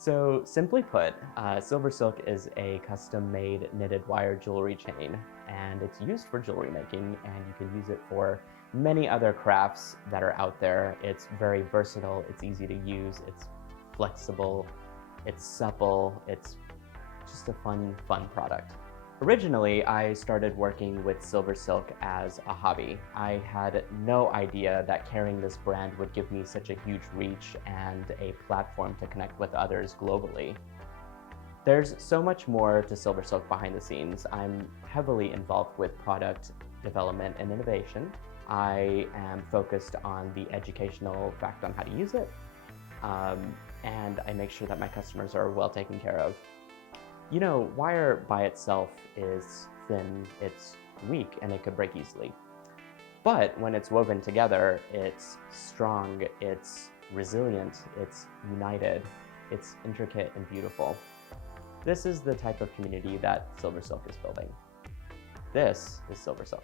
So simply put, SilverSilk is a custom-made knitted wire jewelry chain, and it's used for jewelry making, and you can use it for many other crafts that are out there. It's very versatile, it's easy to use, it's flexible, it's supple, it's just a fun product. Originally, I started working with SilverSilk as a hobby. I had no idea that carrying this brand would give me such a huge reach and a platform to connect with others globally. There's so much more to SilverSilk behind the scenes. I'm heavily involved with product development and innovation. I am focused on the educational fact on how to use it, and I make sure that my customers are well taken care of. You know, wire by itself is thin, it's weak, and it could break easily. But when it's woven together, it's strong, it's resilient, it's united, it's intricate and beautiful. This is the type of community that SilverSilk is building. This is SilverSilk.